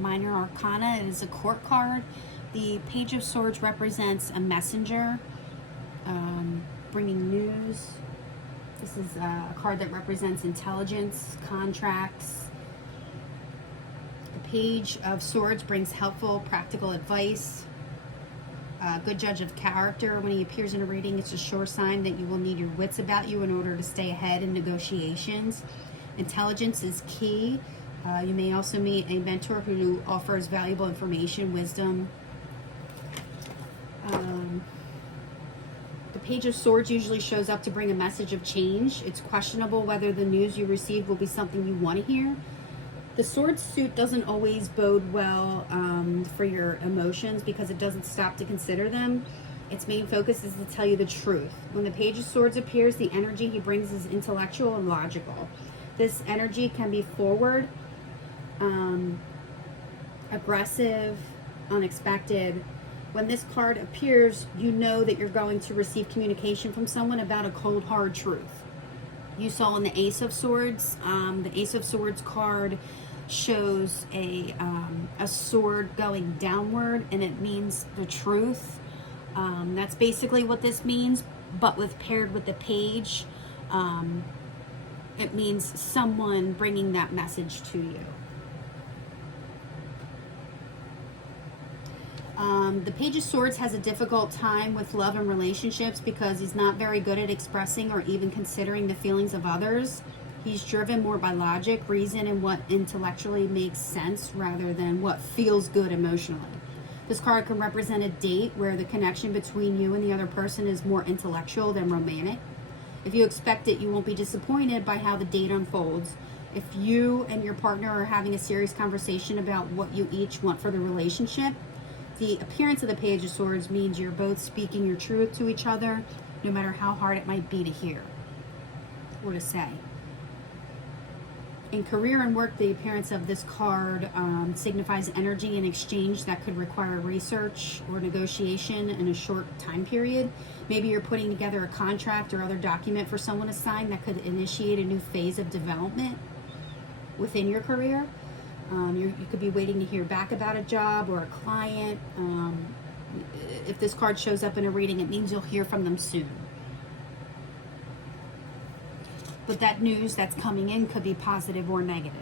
Minor Arcana. It is a court card. The Page of Swords represents a messenger, bringing news. This is a card that represents intelligence, contracts. The Page of Swords brings helpful, practical advice. A good judge of character. When he appears in a reading, it's a sure sign that you will need your wits about you in order to stay ahead in negotiations. Intelligence is key. You may also meet a mentor who offers valuable information, wisdom. The Page of Swords usually shows up to bring a message of change. It's questionable whether the news you receive will be something you want to hear. The sword suit doesn't always bode well for your emotions because it doesn't stop to consider them. Its main focus is to tell you the truth. When the Page of Swords appears, the energy he brings is intellectual and logical. This energy can be forward, aggressive, unexpected. When this card appears, you know that you're going to receive communication from someone about a cold, hard truth. You saw in the Ace of Swords, the Ace of Swords card shows a sword going downward, and it means the truth. That's basically what this means, but paired with the page, it means someone bringing that message to you. The Page of Swords has a difficult time with love and relationships because he's not very good at expressing or even considering the feelings of others. He's driven more by logic, reason, and what intellectually makes sense rather than what feels good emotionally. This card can represent a date where the connection between you and the other person is more intellectual than romantic. If you expect it, you won't be disappointed by how the date unfolds. If you and your partner are having a serious conversation about what you each want for the relationship, the appearance of the Page of Swords means you're both speaking your truth to each other, no matter how hard it might be to hear or to say. In career and work, the appearance of this card signifies energy and exchange that could require research or negotiation in a short time period. Maybe you're putting together a contract or other document for someone to sign that could initiate a new phase of development within your career. You could be waiting to hear back about a job or a client. If this card shows up in a reading, it means you'll hear from them soon. But that news that's coming in could be positive or negative.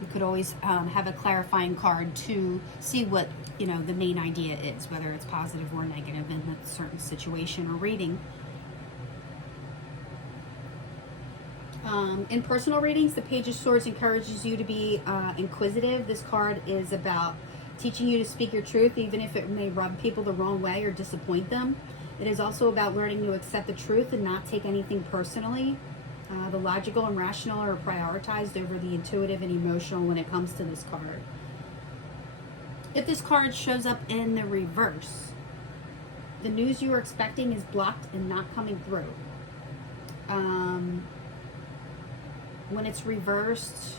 You could always have a clarifying card to see what the main idea is, whether it's positive or negative in a certain situation or reading. In personal readings, the Page of Swords encourages you to be inquisitive. This card is about teaching you to speak your truth, even if it may rub people the wrong way or disappoint them. It is also about learning to accept the truth and not take anything personally. The logical and rational are prioritized over the intuitive and emotional when it comes to this card. If this card shows up in the reverse, the news you are expecting is blocked and not coming through. When it's reversed,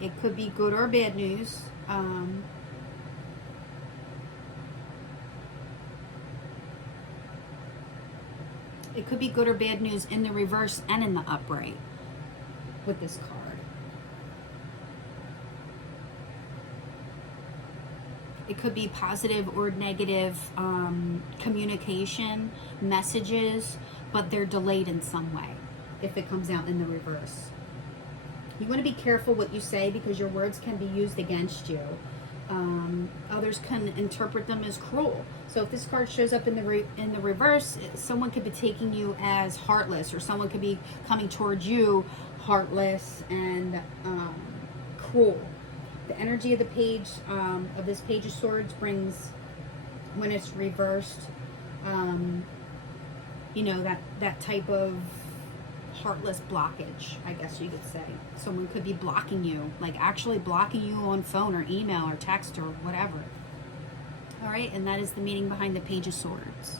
it could be good or bad news. It could be good or bad news in the reverse and in the upright with this card. It could be positive or negative communication, messages, but they're delayed in some way if it comes out in the reverse. You want to be careful what you say because your words can be used against you. Others can interpret them as cruel. So if this card shows up in the reverse, someone could be taking you as heartless, or someone could be coming towards you heartless and cruel. The energy of the page of this Page of Swords brings, when it's reversed, that type of heartless blockage, I guess you could say. Someone could be blocking you, like actually blocking you on phone or email or text or whatever. All right, and that is the meaning behind the Page of Swords.